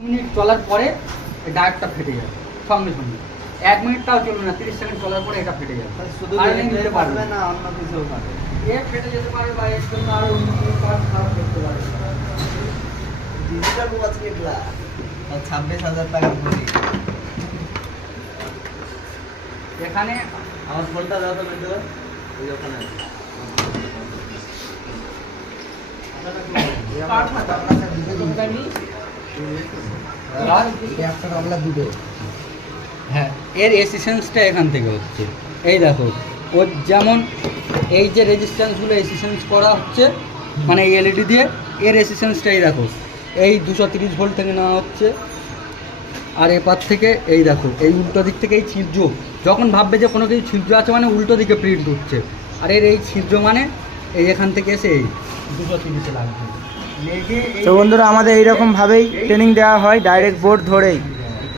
2 minute চলার পরে ডায়োডটা ফেটে যাবে সঙ্গে সঙ্গে। 1 মিনিটটাও চলবে না, 30 সেকেন্ড চলার পরে এটা ফেটে যাবে। শুধু নিতে পারবে না, অন্য কিছুও পারবে। এ ফেটে যেতে পারে বা এর জন্য আরো অন্য কোনো পার্ট খারাপ করতে পারে। ডিজিটাল ওয়াচ এগুলা 26,000 টাকা পড়ে। এখানে আমার ফোনটা দাও তো ভিডিও, ওই ওখানে আছে। হ্যাঁ, এর এসিস্ট্যান্সটা এখান থেকে হচ্ছে। এই দেখো ওর যেমন এই যে রেজিস্ট্যান্সগুলো এসিস্ট্যান্স করা হচ্ছে মানে এই এলইডি দিয়ে, এর রেজিস্ট্যান্সটাই দেখো এই 230 ভোল্ট থেকে নেওয়া হচ্ছে। আর এপার থেকে এই দেখো এই উল্টো দিক থেকে এই ছিদ্র, যখন ভাববে যে কোনো কিছু ছিদ্র আছে মানে উল্টো দিকে প্রিন্ট উঠছে, আর এর এই ছিদ্র মানে এই এখান থেকে এসে এই 230-এ লাগবে। তো বন্ধুরা আমাদের এইরকম ভাবেই ট্রেনিং দেওয়া হয় ডাইরেক্ট বোর্ড ধরেই।